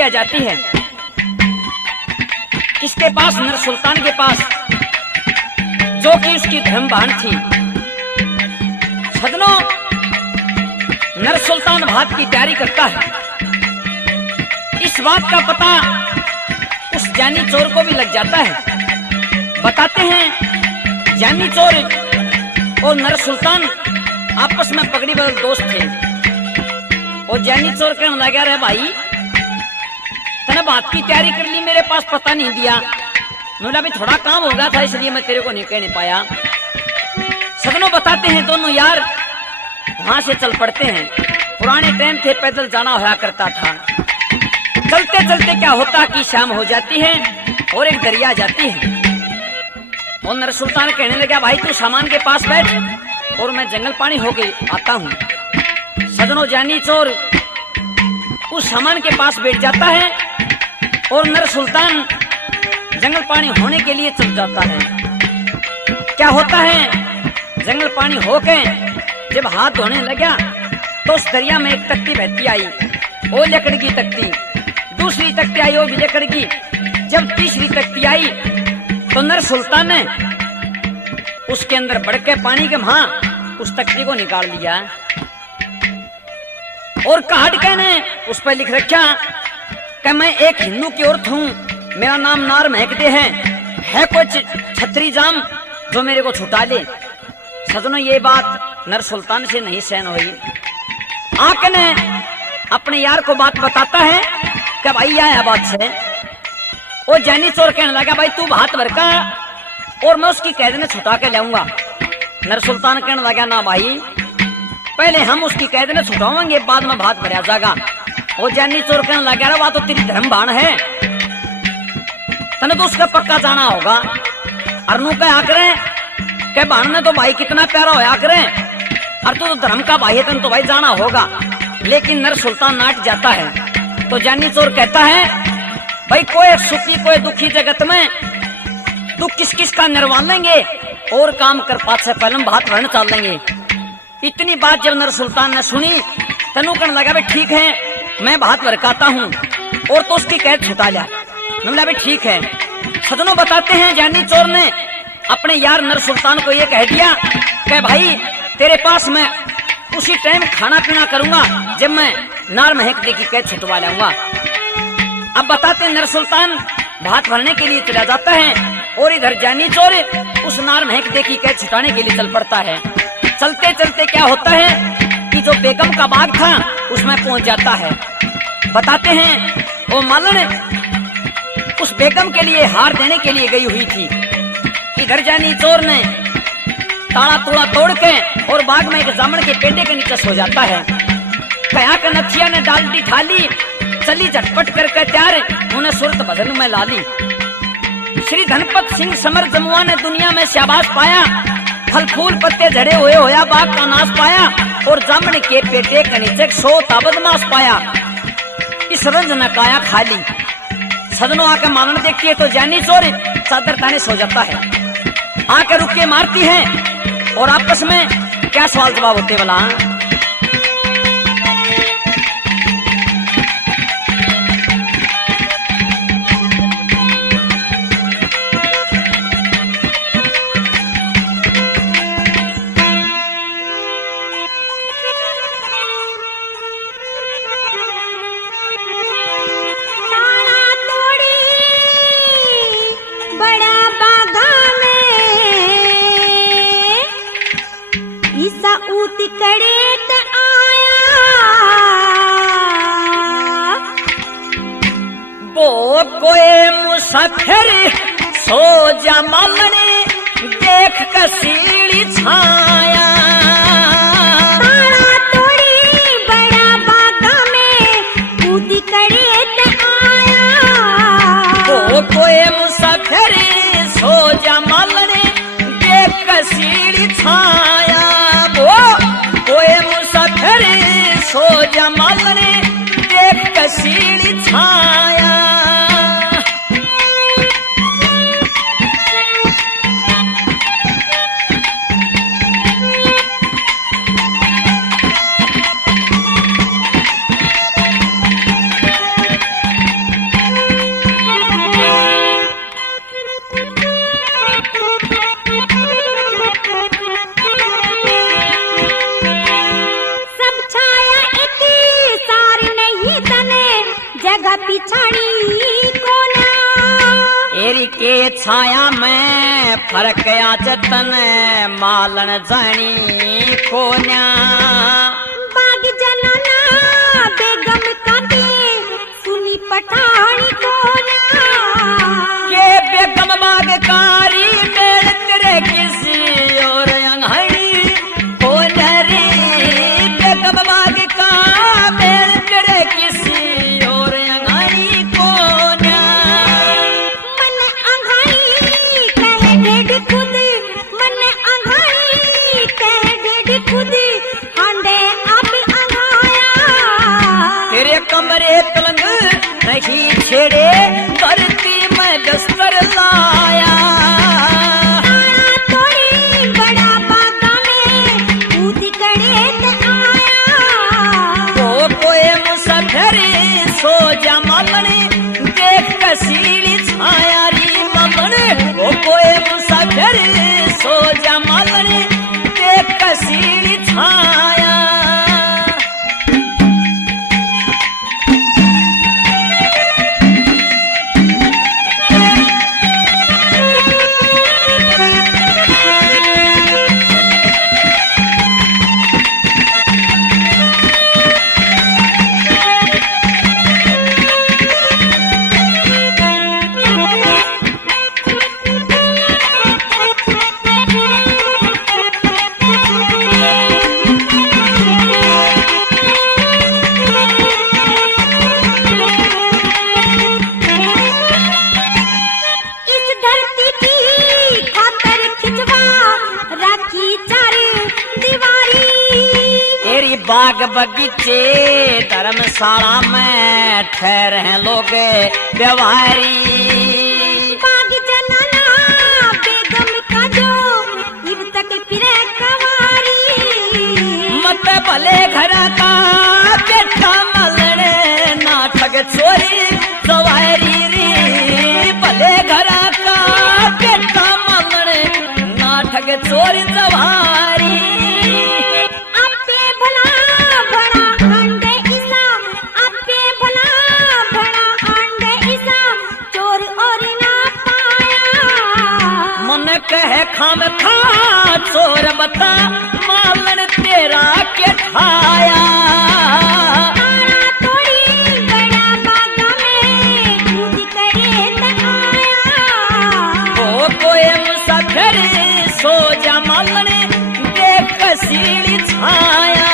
दरिया जाती है। किसके पास? नर सुल्तान के पास, जो कि उसकी धर्म बहन थी। सजनों, नर सुल्तान भात की तैयारी करता है। इस बात का पता उस जानी चोर को भी लग जाता है। बताते हैं जानी चोर और नर सुल्तान आपस में पगड़ी बदल दोस्त थे। और जानी चोर कहने लगा, रे भाई तने बात की तैयारी कर ली, मेरे पास पता नहीं दिया। बोला भी थोड़ा काम हो गया था इसलिए मैं तेरे को नहीं कहने पाया। सगनों बताते हैं दोनों यार वहां से चल पड़ते हैं। पुराने टाइम थे, पैदल जाना होया करता था। चलते चलते क्या होता कि शाम हो जाती है और एक दरिया जाती है। और नर सुल्तान कहने लगा, भाई तू सामान के पास बैठ और मैं जंगल पानी होके आता हूँ। सजनों, जानी चोर उस सामान के पास बैठ जाता है और नर सुल्तान जंगल पानी होने के लिए चल जाता है। क्या होता है, जंगल पानी होके जब हाथ धोने लगा तो उस दरिया में एक तख्ती बहती आई, वो लकड़ी की तख्ती। दूसरी तख्ती आई, वो भी लकड़ी की। जब तीसरी तख्ती आई तो नर सुल्तान ने उसके अंदर बढ़ के पानी के वहां उस तख्ती को निकाल लिया और काट के ने उस पर लिख रखा कि मैं एक हिंदू की औरत हूँ, मेरा नाम नार महकते है कोई छतरी जाम जो मेरे को छुटा ले। सजनों, ये बात नर सुल्तान से नहीं सहन हुई। आके ने अपने यार को बात बताता है कि भाई आया बात से। वो जानी चोर कहने लगा, भाई तू भात भर का और मैं उसकी कैद ने छुटा के लाऊंगा। नर सुल्तान कहने लगा, ना भाई पहले हम उसकी कैद ने छुटाएंगे, बाद में भात भरा जाएगा। वो जानी चोर कहने लगा, वह तो तेरी धर्म बाण है, तने तो उसका पक्का जाना होगा। अरनू का आकरे के बाण ने तो भाई कितना प्यारा होया करे, और तू तो धर्म का भाई है, तन तो भाई जाना होगा। लेकिन नर सुल्तान नाट जाता है। तो जानी चोर कहता है, भाई कोई सुखी कोई दुखी जगत में तू किस किस का निर्वाण लेंगे और काम कर पात से पहले भात भरने चल लेंगे। इतनी बात जब नर सुल्तान ने सुनी, तनु कहने लगा, भाई ठीक है मैं भात भरकाता हूँ और तो उसकी कैद छुटा जा। बोला भाई ठीक है। सदनों, बताते हैं जानी चोर ने अपने यार नर सुल्तान को ये कह दिया कि भाई तेरे पास मैं उसी टाइम खाना पीना करूंगा जब मैं नार महकते की कैद छुटवा लाऊंगा। अब बताते हैं नर सुल्तान भात भरने के लिए चला जाता है और इधर जानी चोर उस नार महकते की कैद छुटाने के लिए चल पड़ता है। चलते चलते क्या होता है कि जो बेगम का बाग था उसमें पहुंच जाता है। बताते हैं वो मालन उस बेगम के लिए हार देने के लिए गई हुई थी। इधर जानी चोर ने ताला तोड़ा तोड़ के और बाग में एक जामुन के पेड़े के नीचे सो जाता है। कया के नथिया ने डालती थाली, चली झटपट करके तैयार, उन्हें सुरत भजन में लाली। श्री धनपत सिंह समर जमुआ ने दुनिया में शाबाश पाया, फल फूल पत्ते झड़े हुए होया बाग का नाश पाया, और जामुन के पेटे के नीचे 100 बदमाश पाया। इस रंज न काया खाली। सदनों आके मालन देखती है तो जानी चोर चादर ताने सो जाता है। आके रुके मारती है और आपस में क्या सवाल जवाब होते वाला। मुसाफिर सो जा मालने देख कसीड़ी छाया, तारा तोड़ी बड़ा बागा में कूद करे त आया। वो कोई मुसाफिर सो जा मालने देख कसीड़ी छाया, वो कोई मुसाफिर सो जा मालने देख कसीड़ी छाया। के छाया में फरक आ जतन मालन जानी कोन्या बाग जनाना बेगम काटे सुनी पठानी कोना के बेगम बागकारी मेल तेरे किसी और अंगड़ी कोन्या रे बेगम बाग का मेल तेरे किसी और अंगड़ी कोन्या मन अंघाई कहे डेढ़ खुद मन अंघाई कहे डेढ़ खुद हांडे अब अंघाया तेरे कमरे पलंग नहीं छेड़े धरती में दस्तर लाया तारा तोड़ी बड़ा बागा में कूद कड़े ते आया वो कोई मुसाफिर सो जा मालने देख कसीली छाया री ममने वो कोई मुसाफिर सो जा मालने देख कसीली छाया इस धरती की खातर खिंचवा राखी चार दीवारी तेरी बाग बगीचे धर्मशाला में ठहरे हैं लोग व्यवहारी बाग जनाना बेगम का जो इब तक फिरे कवारी मत भले घर का बेटा मलने ना ठग चोरी सवारी रे भले घर का बेटा मलने ना ठग चोरी सवारी आपे भला भला अंडे ईसा आपे भला भला अंडे ईसा चोर और ना पाया मन कहे खाम खा चोर बता मालन तेरा के खाया तारा तोड़ी बड़ा बागा में कूद करे ते आया वो कोई मुसाफिर सो जा मालने देख कसीली छाया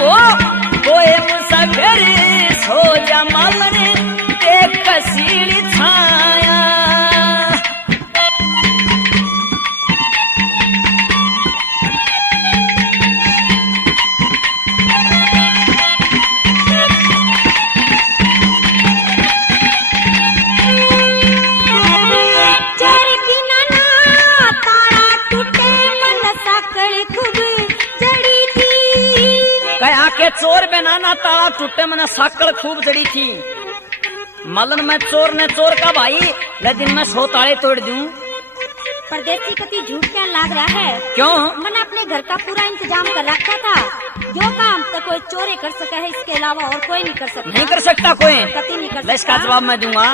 वो कोई मुसाफिर सो जा मालने देख कसीली छाया चर बिना ना तारा टूटे मन साकड़ खूब जड़ी थी कहा के चोर बनाना ताला टूटे मने साकड़ खूब जड़ी थी मलन में चोर ने चोर का भाई लेकिन मैं 100 ताले तोड़ दूं परदेसी कति झूठ क्या लाग रहा है क्यों मैंने अपने घर का पूरा इंतजाम कर रखा था जो काम तो कोई चोरे कर सका है इसके अलावा और कोई नहीं कर सकता नहीं कर सकता कोई कति नहीं कर ले इसका सकता जवाब मैं दूंगा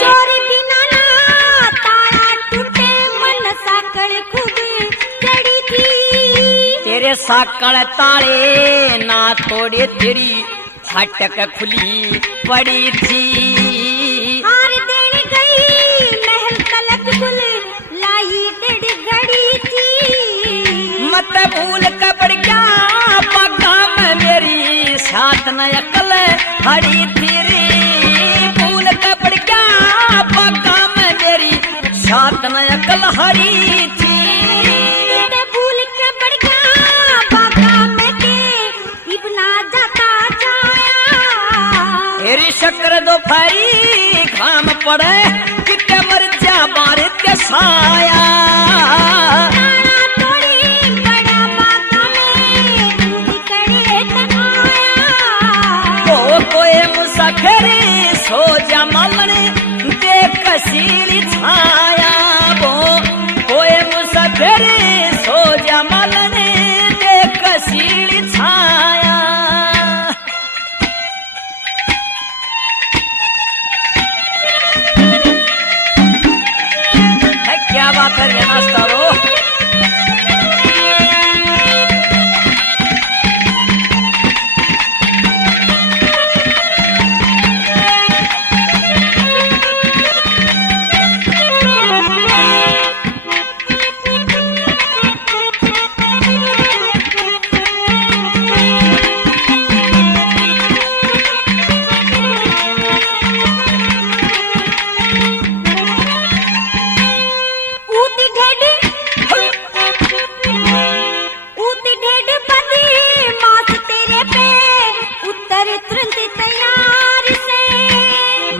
चोरी बिना ना तारा टूटे मन साकड़ खूब जड़ी थी तेरे साकड़ ताले ना तोड़े तेरी फाटक खुली पड़ी थी हार देने गई महल तलक गुल लाई डेढ़ घड़ी थी मत भूल कपड़ क्या पगा में मेरी साथ न अकल हरी थी रे भूल कपड़ क्या पगा में मेरी साथ न अकल हरी थी तेरे भूल के बढ़ गया बागा में के इबना जाता जाया तेरी शक्कर दोपहरी घाम पड़े कितने मर जा बारिश के साया तारा तोड़ी बड़ा बागा में कूद करे ते आया वो कोई मुसाफिर सो जा मालने देख कसीली छाया वो कोई मुसाफिर सो जा मालने देख कसीली छाया करिए नाश्ता वो।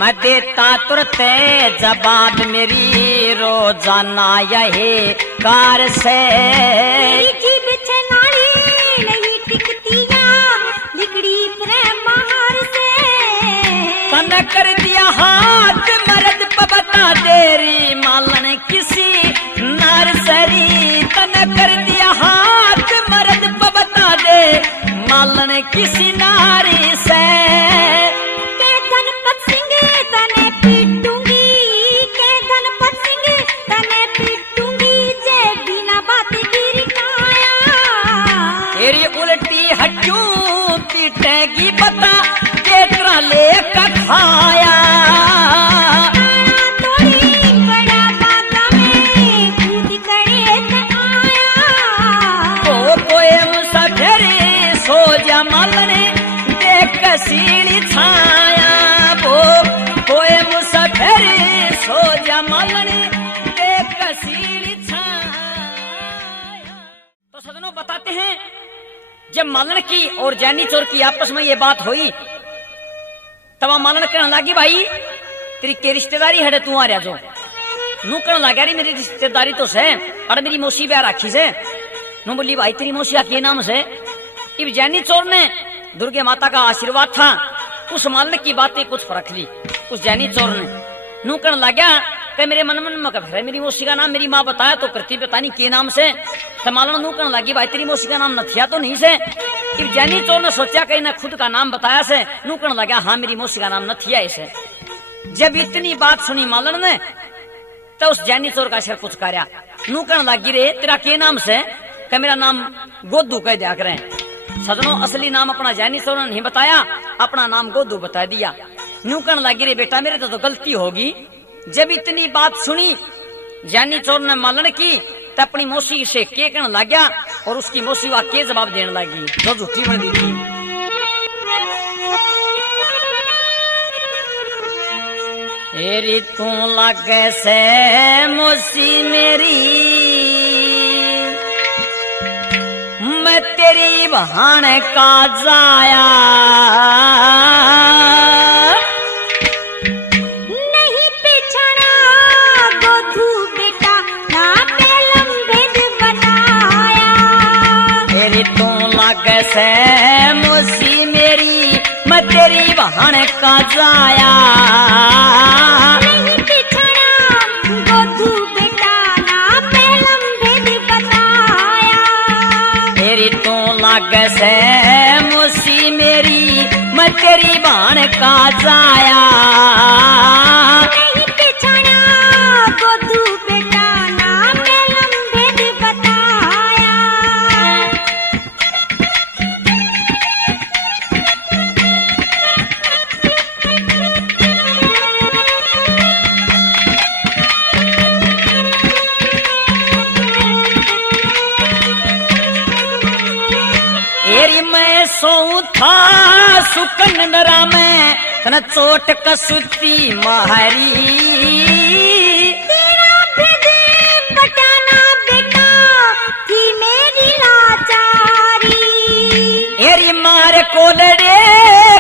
मैं देता तुरंत जवाब मेरी रोजाना यही कार से। तेरी जीभ से नाली नहीं टिकतिया लिकड़ी प्रेम महार से। तन कर दिया हाथ मर्द पबता देरी मालन किसी नर्सरी। तन कर दिया हाथ मर्द पबता दे मालन किसी नारी से। तेरी उल्टी हड्डियों पीटेगी बता केतरा लेकर खाया। बड़ा बाता में कूद करे न आया। ओ कोई मुसाफिर सो जा मालने देख कसीली छाया। वो कोई मुसाफिर सो जा मालने देख कसीली छाया। तो सदनों बताते हैं जब मालन की और जैनी चोर की आपस में ये बात हुई तब मालन कहने लगी भाई तेरी के रिश्तेदारी है तू आ रहा जो नू कहने लगा रही मेरी रिश्तेदारी तो से और मेरी मौसी ब्याह राखी से। नू बोली भाई तेरी मौसी के नाम से। इब जैनी चोर ने दुर्गे माता का आशीर्वाद था उस मालन की बातें कुछ फर्क ली उस जैनी चोर ने। नू कहने लगा कि मेरे मन में कह मेरी मौसी का नाम मेरी माँ बताया तो करती पता नहीं के नाम से। तो मालन नू कहने लगी भाई तेरी मौसी का नाम नथिया तो नहीं से। इब जैनी चोर ने सोचा कि न खुद का नाम बताया से। नू कहने लगा हाँ मेरी मौसी का नाम नथिया इसे। जब इतनी बात सुनी मालन ने तो उस जैनी चोर का सिर कुछ कार्या। नू कहने लगी रे तेरा के नाम से। कि मेरा नाम गोदू कह दिया करें। सजनों असली नाम अपना जैनी चोर ने नहीं बताया अपना नाम गोदू बता दिया। नू कहने लगी रे बेटा मेरे तो गलती होगी। जब इतनी बात सुनी जैनी चोर ने मालन की तो अपनी मौसी से के कहने लग गया और उसकी मौसी वह के जवाब देने लगी जो झूठी बन दी थी। तेरी तू लगे से मौसी मेरी मैं तेरी बहन का जाया। से मौसी मेरी मैं तेरी बहन का जाया। नहीं बिछड़ा गोधू बेटा ना पहलम भेद बताया। तेरी तो लग से मौसी मेरी मैं तेरी बहन का जाया। नहीं बिछड़ा गोधू बेटा ना पहलम भेद बताया। सो था सुकंदरा में तन चोट कसुती मारी। तेरा भेद पटाना बेटा थी मेरी लाचारी। एरी मार को लड़े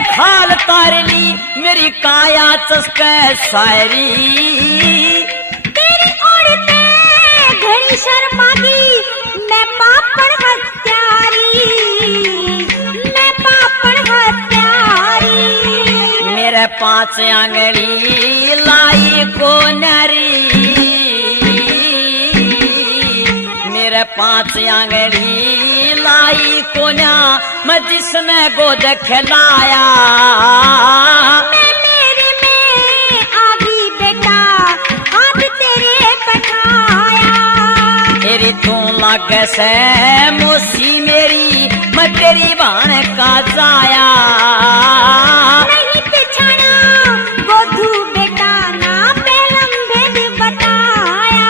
खाल तारली मेरी काया चस्क सारी। तेरी औरते घड़ी शर्मा दी मैं पापड़ हत्यारी। मेरे 5 आंगली लाई को नारी। मेरे 5 आंगली लाई को ना मैं जिसने गोद खिलाया। मेरे में आ भी बेटा हाथ तेरे पठाया। लागे से मोसी मेरी मैं तेरी बहन का जाया नहीं पिछाड़ा गोधू बेटा ना पहलम भेद बताया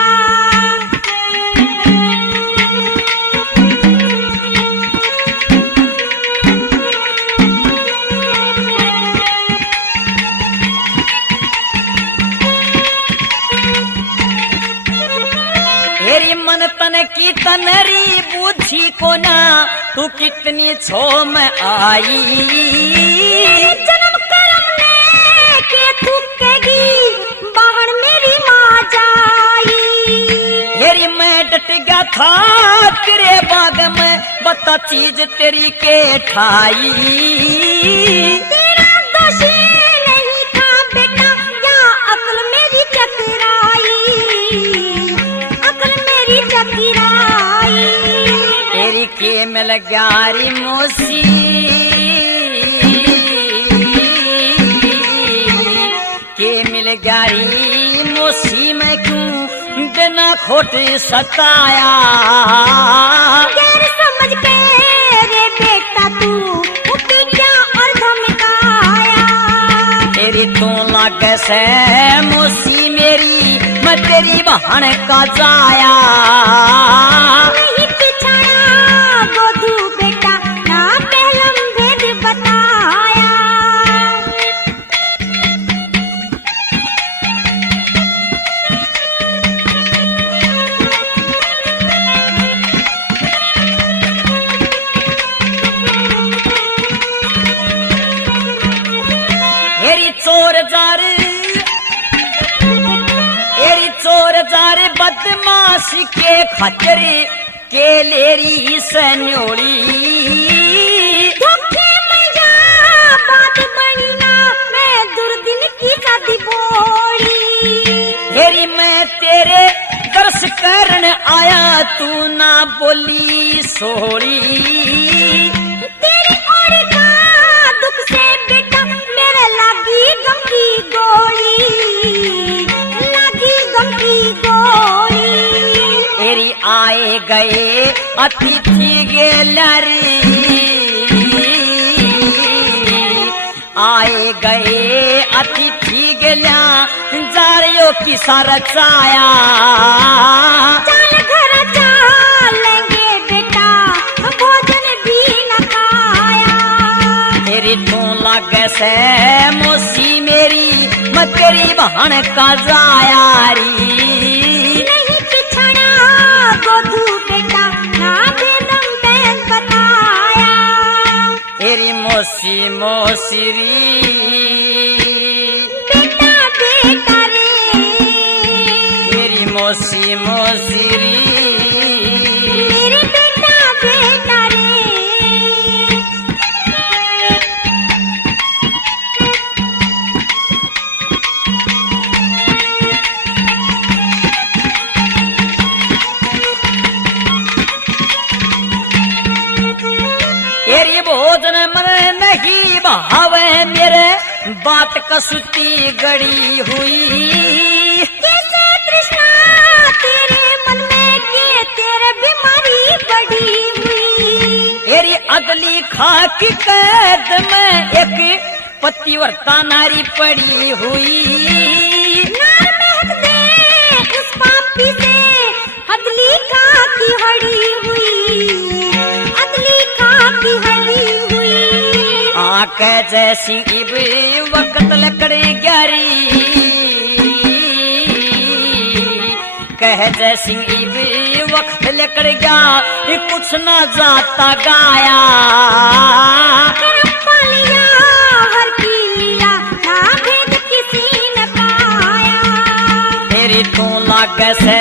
तेरी मन तन की तनरी बूझी को ना तू कितनी छो में आई जन्म कर्म लेके थूकेगी बाहर मेरी माँ जाई तेरी मैं डट गया था तेरे बाग में बता चीज तेरी के ठाई तेरा दोषी नहीं था बेटा या अकल मेरी चकराई अकल मेरी चकराई तेरी के मिल ग्यारी मोसी के मिल ग्यारी मोसी मैं क्यों बिना खोट सताया गैर समझ के रे बेटा तू उठी क्या और धमकाया तेरी तो लागे से मोसी मेरी मैं तेरी बहन का जाया नहीं पिछाड़ा गोधू बेटा ना पहलम भेद बताया तेरी चोर जार बदमाश के खचर के लेरी सन्योड़ी धोखे में जा बात बनी ना मैं दुर्दिन की शादी बोली तेरी मैं तेरे दर्श करन आया तू ना बोली सोड़ी तेरी ओर का दुख से बेटा मेरे लागी गम की गोली लागी गम की गोली तेरी आए गए अतिथि गेलरी आए गए अतिथि गेल्या जारियो की सरचाया चल घर चलेंगे बेटा भोजन भी न खाया तेरी तो लागे से मोसी मेरी मैं तेरी बहन का जायारी नहीं पिछड़ा गोधू बेटा ना बेदम बैन बताया तेरी मोसी मोसरी बेटा बेटा रे तेरी मोसी मोसरी मेरे बेटा बेटा रे तेरी भोजन मन नहीं भावे मेरे बात कसुती गड़ी हुई कैसे तृष्णा तेरे मन में के तेरे बीमारी बढ़ी हुई तेरी अगली खाक कैद में एक पतिव्रता नारी पड़ी हुई नार महक दे उस पापी से अदली का की हड़ी हुई अदली का की हड़ी हुई आके जैसी इब वक्त लकड़ी ग्यारी कह जैसी इब वक्त लकड़ गया कुछ ना जाता गाया करम पालिया हर की लीला ना भेद किसी न पाया तेरी तो लाग से